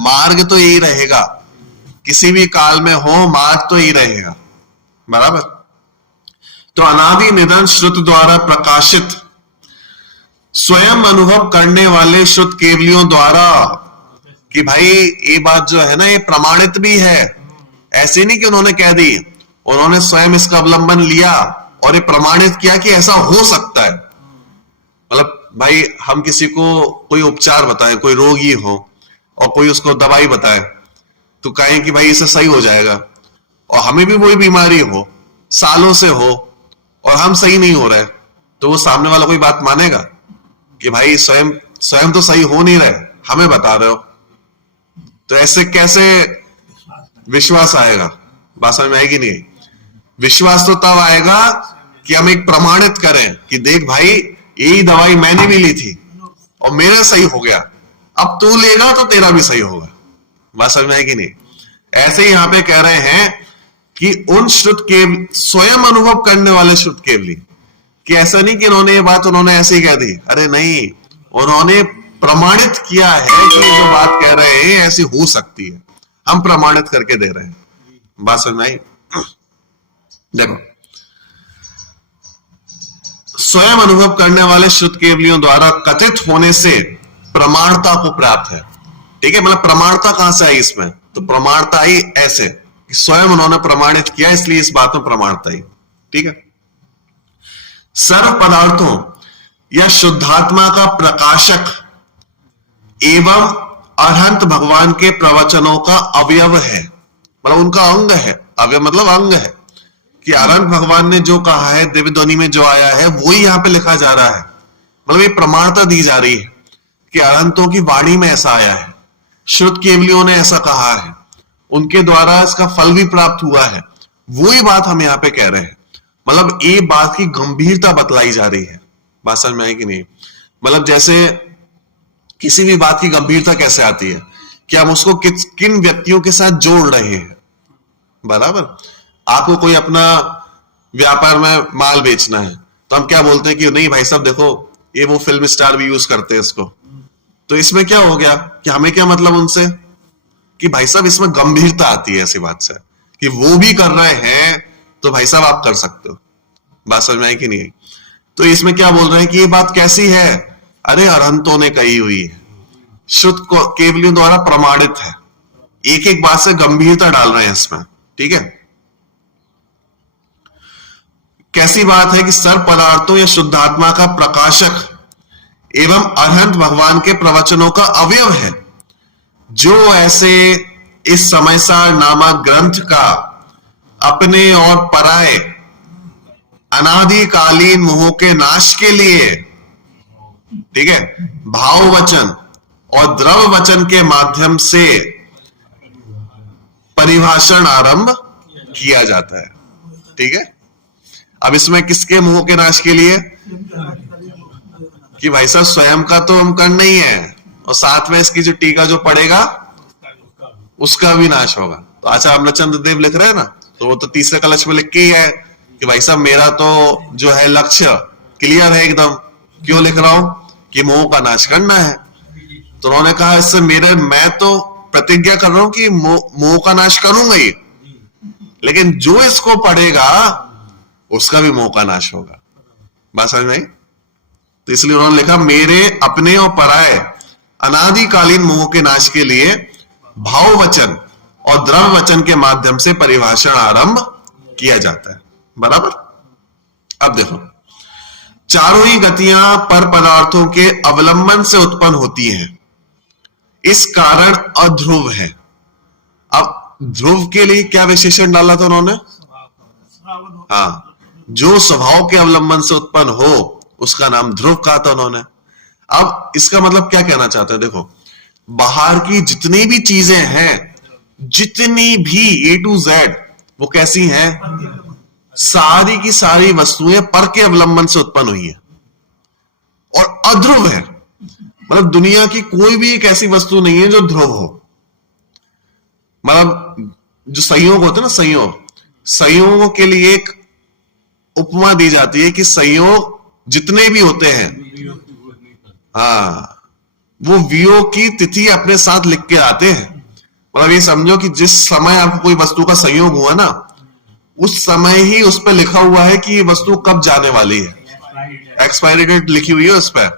मार्ग तो यही रहेगा, किसी भी काल में हो मार्ग तो यही रहेगा। बराबर। तो अनादि निधन श्रुत द्वारा प्रकाशित, स्वयं अनुभव करने वाले शुद्ध केवलियों द्वारा, कि भाई ये बात जो है ना ये प्रमाणित भी है, ऐसे नहीं कि उन्होंने कह दी, उन्होंने स्वयं इसका अवलंबन लिया और ये प्रमाणित किया कि ऐसा हो सकता है। मतलब भाई हम किसी को कोई उपचार बताएं, कोई रोगी हो और कोई उसको दवाई बताए तो कहें कि भाई इससे सही हो जाएगा, और हमें भी वही बीमारी हो, सालों से हो और हम सही नहीं हो रहे, तो वो सामने वाला कोई बात मानेगा कि भाई स्वयं तो सही हो नहीं रहे, हमें बता रहे हो? तो ऐसे कैसे विश्वास आएगा? बात समझ में आएगी नहीं? विश्वास तो तब आएगा कि हम एक प्रमाणित करें कि देख भाई यही दवाई मैंने भी ली थी और मेरा सही हो गया, अब तू लेगा तो तेरा भी सही होगा। बात समझ में आएगी नहीं? ऐसे ही यहां पे कह रहे हैं कि उन श्रुत के स्वयं अनुभव करने वाले श्रुत केवली, कि ऐसा नहीं कि उन्होंने ये बात उन्होंने ऐसे ही कह दी, अरे नहीं, उन्होंने प्रमाणित किया है कि जो बात कह रहे हैं ऐसी हो सकती है, हम प्रमाणित करके दे रहे हैं। बात समझ में आई? देखो, स्वयं अनुभव करने वाले शुद्ध केवलियों द्वारा कथित होने से प्रमाणता को प्राप्त है, ठीक है। मतलब प्रमाणता कहां से आई इसमें? तो प्रमाणता आई ऐसे कि स्वयं उन्होंने प्रमाणित किया, इसलिए इस बात में प्रमाणता आई, ठीक है। सर्व पदार्थों या शुद्धात्मा का प्रकाशक एवं अरहंत भगवान के प्रवचनों का अवयव है, मतलब उनका अंग है। अवयव मतलब अंग है, कि अरहंत भगवान ने जो कहा है, दिव्य ध्वनि में जो आया है वही यहां पे लिखा जा रहा है। मतलब ये प्रमाणता दी जा रही है कि अरहंतों की वाणी में ऐसा आया है, शुद्ध केवलियों ने ऐसा कहा है, उनके द्वारा इसका फल भी प्राप्त हुआ है, वही बात हम यहां पे कह रहे हैं। मतलब ये बात की गंभीरता बतलाई जा रही है। बात समझ में आएगी नहीं? मतलब जैसे किसी भी बात की गंभीरता कैसे आती है कि हम उसको किन व्यक्तियों के साथ जोड़ रहे हैं। बराबर। आपको कोई अपना व्यापार में माल बेचना है तो हम क्या बोलते हैं कि नहीं भाई साहब देखो ये वो फिल्म स्टार भी यूज करते हैं इसको, तो इसमें क्या हो गया कि हमें क्या मतलब उनसे, कि भाई साहब इसमें गंभीरता आती है ऐसी बात से कि वो भी कर रहे हैं तो भाई साहब आप कर सकते हो। बात समझ में आई कि नहीं? तो इसमें क्या बोल रहे हैं कि ये बात कैसी है? अरे अरहंतों ने कही हुई है, शुद्ध केवलियों द्वारा प्रमाणित है। एक एक बात से गंभीरता डाल रहे हैं इसमें, ठीक है। कैसी बात है कि सर्व पदार्थों या शुद्धात्मा का प्रकाशक एवं अरहंत भगवान के प्रवचनों का अवयव है, जो ऐसे इस समयसार नामक ग्रंथ का अपने और पराए अनादिकालीन मोह के नाश के लिए, ठीक है, भाव वचन और द्रव वचन के माध्यम से परिभाषण आरंभ किया जाता है, ठीक है। अब इसमें किसके मोह के नाश के लिए? कि भाई साहब स्वयं का तो हम करना ही है, और साथ में इसकी जो टीका जो पड़ेगा उसका भी नाश होगा। तो आचार्य अमरचंद्र देव लिख रहे हैं ना, तो वो तो तीसरे कलश में लिख के ही है कि भाई साहब मेरा तो जो है लक्ष्य क्लियर है एकदम। क्यों लिख रहा हूं? कि मोह का नाश करना है। तो उन्होंने कहा इससे मैं तो प्रतिज्ञा कर रहा हूं कि मोह का नाश करूंगा ही, लेकिन जो इसको पढ़ेगा उसका भी मोह का नाश होगा। बात समझ में आई? तो इसलिए उन्होंने लिखा, मेरे अपने और पराये अनादिकालीन मोह के नाश के लिए भाव वचन और द्रव वचन के माध्यम से परिभाषण आरंभ किया जाता है। बराबर। अब देखो, चारों ही गतियां पर पदार्थों के अवलंबन से उत्पन्न होती हैं, इस कारण अध्रुव है। अब ध्रुव के लिए क्या विशेषण डाला था उन्होंने? हाँ, जो स्वभाव के अवलंबन से उत्पन्न हो उसका नाम ध्रुव कहा था उन्होंने। अब इसका मतलब क्या कहना चाहते हैं? देखो, बाहर की जितनी भी चीजें हैं, जितनी भी A to Z, वो कैसी हैं? सारी की सारी वस्तुएं पर के अवलंबन से उत्पन्न हुई हैं और अध्रुव है। मतलब दुनिया की कोई भी एक ऐसी वस्तु नहीं है जो ध्रुव हो। मतलब जो संयोग होते हैं ना, संयोगों के लिए एक उपमा दी जाती है कि संयोग जितने भी होते हैं, हाँ, वो वियोग की तिथि अपने साथ लिख के आते हैं। मतलब ये समझो कि जिस समय आपको कोई वस्तु का संयोग हुआ ना, उस समय ही उस पर लिखा हुआ है कि ये वस्तु कब जाने वाली है। एक्सपायरी डेट लिखी हुई है उस पर।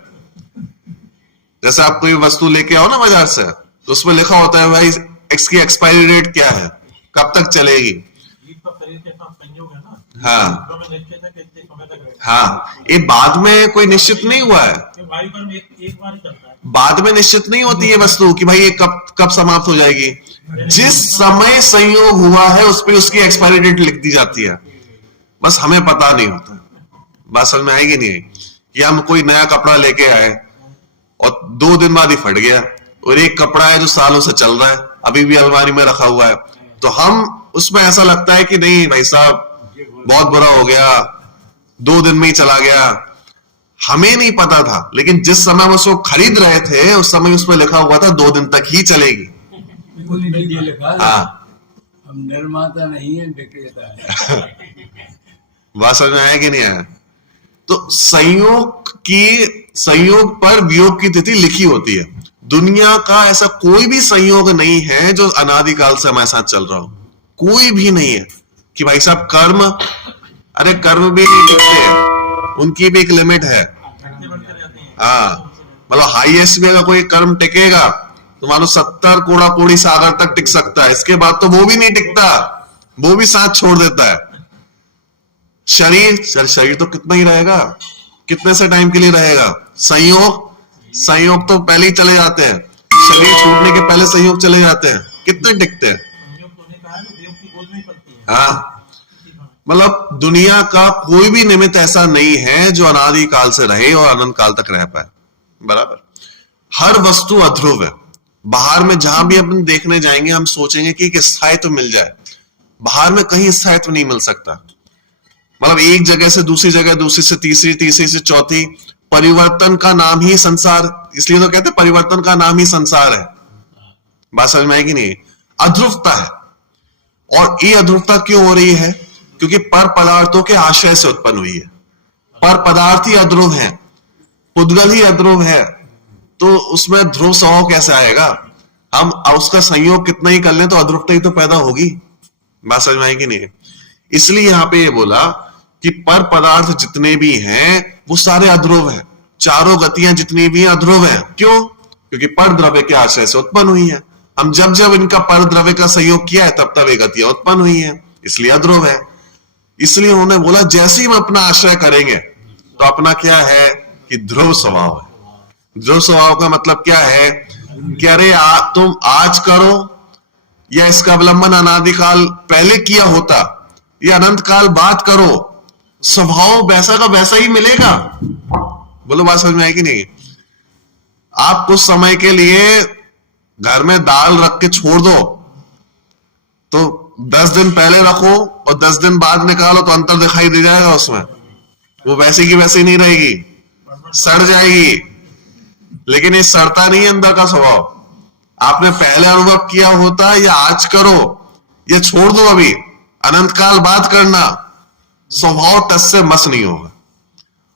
जैसे आप कोई वस्तु लेके आओ ना बाजार से, तो उसमें लिखा होता है भाई इसकी एक्सपायरी डेट क्या है, कब तक चलेगी। शरीर के साथ संयोग है ना, हाँ तो मैं निश्चित है कि इतने समय तक रहेगा। हाँ, ये बाद में कोई निश्चित नहीं हुआ है। ये वायु कर्म एक बार ही चलता है। बाद में निश्चित नहीं होती है वस्तु कि भाई ये कब समाप्त हो जाएगी। जिस समय संयोग हुआ है उस पर उसकी एक्सपायरी डेट लिख दी जाती है, बस हमें पता नहीं होता। बात समझ में आएगी नहीं? कि हम कोई नया कपड़ा लेके आए और 2 दिन बाद ही फट गया, और एक कपड़ा है जो सालों से चल रहा है, अभी भी अलमारी में रखा हुआ है, तो हम उसमें ऐसा लगता है कि नहीं भाई साहब बहुत बुरा हो गया, 2 दिन में ही चला गया। हमें नहीं पता था, लेकिन जिस समय वो उसको खरीद रहे थे उस समय उसमें लिखा हुआ था 2 दिन तक ही चलेगी। हाँ, हम निर्माता नहीं है, विक्रेता है। बात समझ में आया कि नहीं आया? तो संयोग पर वियोग की तिथि लिखी होती है। दुनिया का ऐसा कोई भी संयोग नहीं है जो अनादिकाल से हमारे साथ चल रहा हो। कोई भी नहीं है कि भाई साहब कर्म, अरे कर्म भी नहीं टिकते, उनकी भी एक लिमिट है। हाँ, मतलब हाईएस्ट में अगर कोई कर्म टिकेगा तो मानो 70 कोड़ा कोड़ी सागर तक टिक सकता है, इसके बाद तो वो भी नहीं टिकता, वो भी साथ छोड़ देता है। शरीर तो कितना ही रहेगा, कितने से टाइम के लिए रहेगा। संयोग तो पहले ही चले जाते हैं, शरीर छूटने के पहले संयोग चले जाते हैं, कितने टिकते हैं। हाँ, मतलब दुनिया का कोई भी निमित्त ऐसा नहीं है जो अनादिकाल से रहे और अनंत काल तक रह पाए। बराबर। हर वस्तु अध्रुव है। बाहर में जहां भी अपन देखने जाएंगे हम सोचेंगे कि एक स्थायित्व मिल जाए, बाहर में कहीं स्थायित्व नहीं मिल सकता। मतलब एक जगह से दूसरी जगह, दूसरी से तीसरी, तीसरी से चौथी, परिवर्तन का नाम ही संसार, इसलिए तो कहते हैं परिवर्तन का नाम ही संसार है। बात समझ में आएगी नहीं? अध्रुवता है। और ये अध्रुवता क्यों हो रही है? क्योंकि पर पदार्थों के आश्रय से उत्पन्न हुई है। पर पदार्थ ही अध्रुव है, पुद्गल ही अध्रुव है, तो उसमें ध्रुव स्वभाव कैसे आएगा? हम उसका संयोग कितना ही कर लें तो अध्रुवता ही तो पैदा होगी। बात समझ में आएगी नहीं? इसलिए यहां पे ये बोला कि पर पदार्थ जितने भी हैं वो सारे अध्रुव हैं। चारों गतियां जितनी भी अध्रुव हैं। क्यों? क्योंकि पर द्रव्य के आश्रय से उत्पन्न हुई है। हम जब जब इनका पर द्रव्य का संयोग किया है तब तब ये गतियां उत्पन्न हुई है, इसलिए अध्रुव है। इसलिए उन्होंने बोला जैसे ही हम अपना आश्रय करेंगे तो अपना क्या है कि ध्रुव स्वभाव है। ध्रुव स्वभाव का मतलब क्या है कि अरे तुम आज करो या इसका अवलंबन अनादिकाल पहले किया होता या अनंत काल बाद करो, स्वभाव वैसा का वैसा ही मिलेगा। बोलो बात समझ में आएगी नहीं? आप कुछ समय के लिए घर में दाल रख के छोड़ दो तो 10 दिन पहले रखो और 10 दिन बाद निकालो तो अंतर दिखाई दे जाएगा उसमें। वो वैसी की वैसी नहीं रहेगी, सड़ जाएगी। लेकिन ये सड़ता नहीं है अंदर का स्वभाव। आपने पहले अनुभव किया होता या आज करो या छोड़ दो अभी, अनंत काल बाद करना, स्वभाव टस से मस नहीं होगा।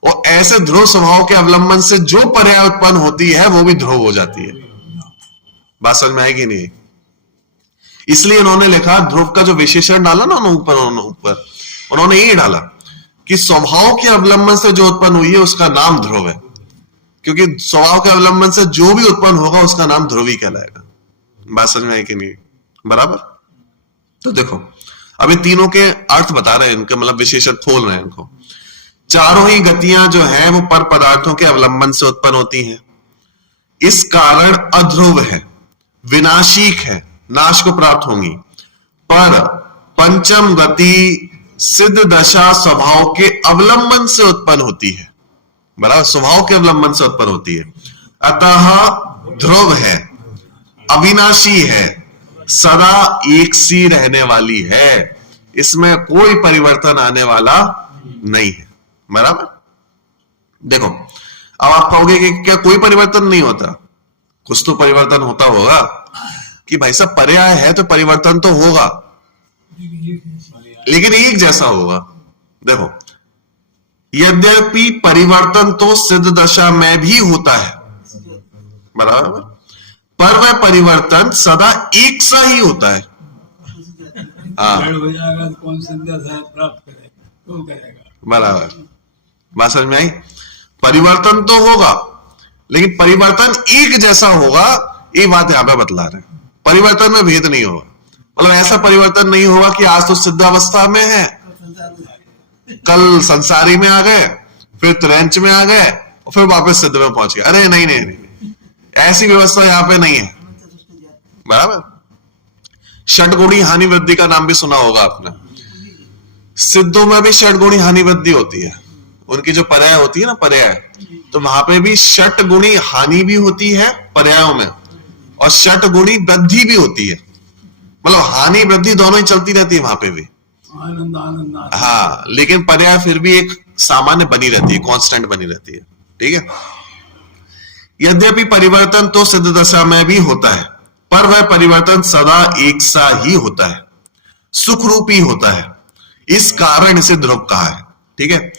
और ऐसे ध्रुव स्वभाव के अवलंबन से जो पर्याय उत्पन्न होती है वो भी ध्रुव हो जाती है। बात समझ में आएगी नहीं? इसलिए उन्होंने लिखा, ध्रुव का जो विशेषण डाला ना उन्होंने ये डाला कि स्वभाव के अवलंबन से जो उत्पन्न हुई है उसका नाम ध्रुव है। क्योंकि स्वभाव के अवलंबन से जो भी उत्पन्न होगा उसका नाम ध्रुवी कहलाएगा। बात समझ में आई कि नहीं? बराबर। तो देखो अभी तीनों के अर्थ बता रहे हैं, इनके मतलब विशेषण खोल रहे हैं इनको। चारों ही गतियां जो है वो पर पदार्थों के अवलंबन से उत्पन्न होती हैं, इस कारण अध्रुव है, विनाशिक है, नाश को प्राप्त होंगी। पर पंचम गति सिद्ध दशा स्वभाव के अवलंबन से उत्पन्न होती है, बराबर, स्वभाव के अवलंबन से उत्पन्न होती है, अतः ध्रुव है, अविनाशी है, सदा एक सी रहने वाली है, इसमें कोई परिवर्तन आने वाला नहीं है। बराबर। देखो अब आप कहोगे कि क्या कोई परिवर्तन नहीं होता? कुछ तो परिवर्तन होता होगा कि भाई साहब पर्याय है तो परिवर्तन तो होगा, लेकिन एक जैसा होगा। देखो यद्यपि परिवर्तन तो सिद्ध दशा में भी होता है, बराबर, पर वह परिवर्तन सदा एक सा ही होता है। जड़ हो जाएगा तो कौन सिद्ध दशा प्राप्त करेगा? तो करेगा। बराबर। बात समझ में आई? परिवर्तन तो होगा लेकिन परिवर्तन एक जैसा होगा, ये बात यहां पे बतला रहे हैं। परिवर्तन में भेद नहीं होगा, मतलब ऐसा परिवर्तन नहीं होगा कि आज तो सिद्ध अवस्था में है, कल संसारी में आ गए, फिर त्रैंच में आ गए और फिर वापस सिद्ध में पहुंच गए। अरे नहीं नहीं नहीं, ऐसी व्यवस्था यहां पे नहीं है। बराबर। षटगुणी हानि वृद्धि का नाम भी सुना होगा आपने। सिद्धों में भी षटगुणी हानि वृद्धि होती है, उनकी जो पर्याय होती है ना, पर्याय, तो वहां पे भी षटगुणी हानि भी होती है पर्यायों में, और षटगुणी वृद्धि भी होती है, मतलब हानि वृद्धि दोनों ही चलती रहती है वहां पे भी। आनंद आनंद आनंद। हाँ, लेकिन पर्याय फिर भी एक सामान्य बनी रहती है, कांस्टेंट बनी रहती है। ठीक है। यद्यपि परिवर्तन तो सिद्ध दशा में भी होता है, पर वह परिवर्तन सदा एक सा ही होता है, सुख रूपी होता है, इस कारण इसे ध्रुव कहा है। ठीक है।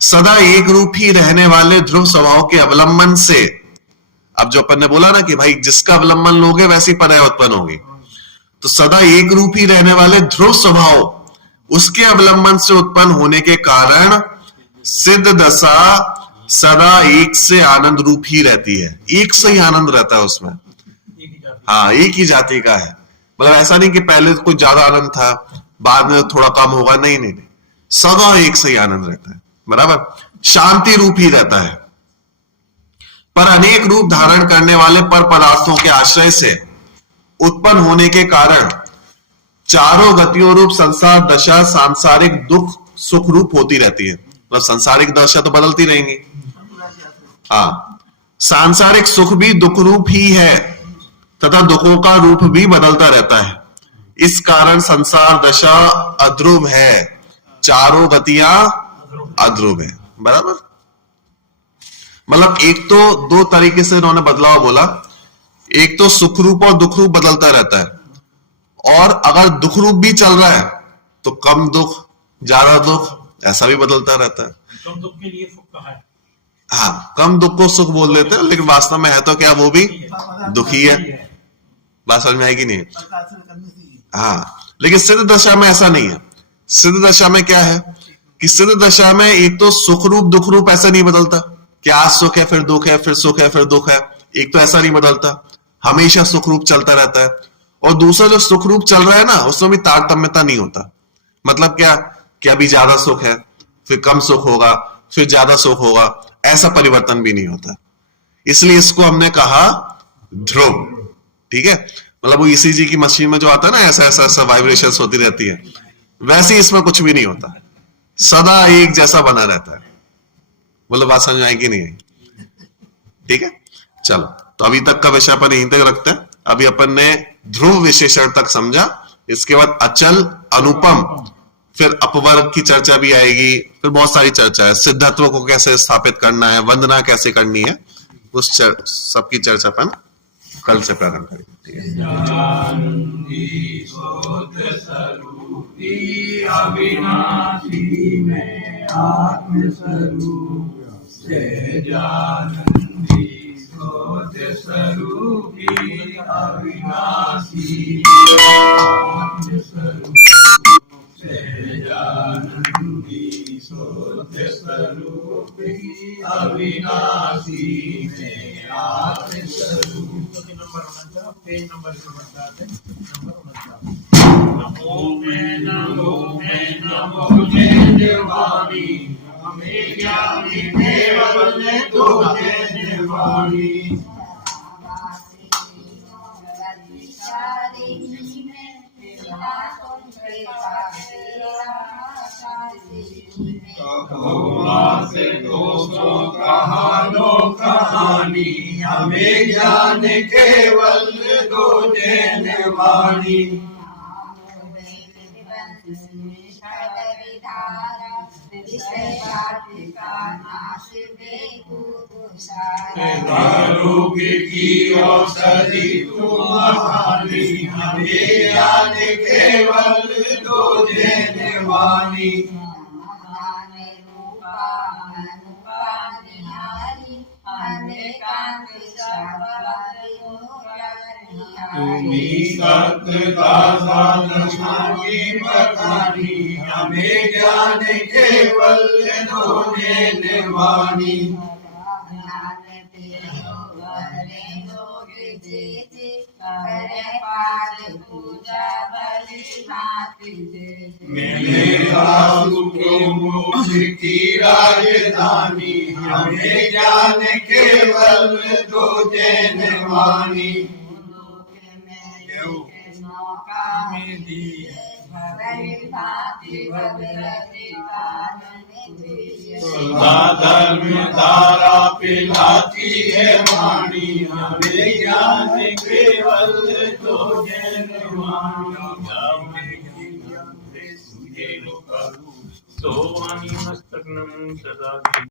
सदा एक रूप ही रहने वाले ध्रुव स्वभाव के अवलंबन से, अब जो अपन ने बोला ना कि भाई जिसका अवलंबन लोगे वैसी पर्याय उत्पन्न होगी, तो सदा एक रूप ही रहने वाले ध्रुव स्वभाव उसके अवलंबन से उत्पन्न होने के कारण सिद्ध दशा सदा एक से आनंद रूप ही रहती है, एक से ही आनंद रहता है उसमें। हाँ, एक ही जाति का है, मतलब ऐसा नहीं कि पहले कुछ ज्यादा आनंद था बाद में थोड़ा कम होगा, नहीं नहीं नहीं, सदा एक से ही आनंद रहता है। बराबर। शांति रूप ही रहता है, पर अनेक रूप धारण करने वाले पर पदार्थों के आश्रय से उत्पन्न होने के कारण चारों गतियों रूप संसार दशा सांसारिक दुख सुख रूप होती रहती है, मतलब सांसारिक दशा तो बदलती रहेंगी। हाँ, सांसारिक सुख भी दुख रूप ही है तथा दुखों का रूप भी बदलता रहता है, इस कारण संसार दशा अध्रुव है, चारों गतियां अध्रुव है। बराबर। मतलब एक तो दो तरीके से इन्होंने बदलाव बोला, एक तो सुख रूप और दुख रूप बदलता रहता है, और अगर दुख रूप भी चल रहा है तो कम दुख ज्यादा दुख ऐसा भी बदलता रहता है। कम दुख के लिए सुख कहा है। हाँ, कम दुख को सुख बोल देते हैं, लेकिन वास्तव में है तो क्या वो भी दुखी है। बात समझ में आएगी नहीं? हाँ, लेकिन सिद्ध दशा में ऐसा नहीं है। सिद्ध दशा में क्या है कि सिद्ध दशा में एक तो सुख रूप दुख रूप ऐसा नहीं बदलता कि आज सुख है फिर दुख है, फिर सुख है फिर दुख है, एक तो ऐसा नहीं बदलता, हमेशा सुख रूप चलता रहता है। और दूसरा जो सुख रूप चल रहा है ना, उसमें भी तारतम्यता नहीं होता। मतलब क्या कि अभी ज्यादा सुख है फिर कम सुख होगा, फिर ज्यादा सुख होगा, ऐसा परिवर्तन भी नहीं होता। इसलिए इसको हमने कहा ध्रुव। ठीक है। मतलब वो ईसीजी की मशीन में जो आता है ना, ऐसा ऐसा ऐसा वाइब्रेशंस होती रहती है, वैसे ही इसमें कुछ भी नहीं होता, सदा एक जैसा बना रहता है। बोलो बात समझ में आएगी नहीं आई? ठीक है। चलो, तो अभी तक का विषय अपन यहीं तक रखते हैं। अभी अपन ने ध्रुव विशेषण तक समझा, इसके बाद अचल अनुपम, फिर अपवर्ग की चर्चा भी आएगी, फिर बहुत सारी चर्चा है, सिद्धत्व को कैसे स्थापित करना है, वंदना कैसे करनी है, उस सबकी चर्चा अपन कल से प्रारंभ करेंगे। ठीक अविनाशी पुस्तकी नंबर 49 पेज नंबर 49 नंबर 49 नमो मे नमो जय देवानी हमें ज्ञानी केवल तो जय देवानी से दोस्तों कहानो कहानी हमें ज्ञान केवल दो जैन वाणी रोगी की औषधि तुम्हारी हमें ज्ञान केवल दो जैन वाणी तुम्ही सत्य का साधनानी बखानी हमें ज्ञान केवल दो जैन वाणी मेरे सासु को मोक्ष की राजधानी हमें ज्ञान केवल दो जैन वाणी धर्म धारा पिलाती है वाणी हमें ज्ञान केवल दो जैन वाणी तो मस्तक सदा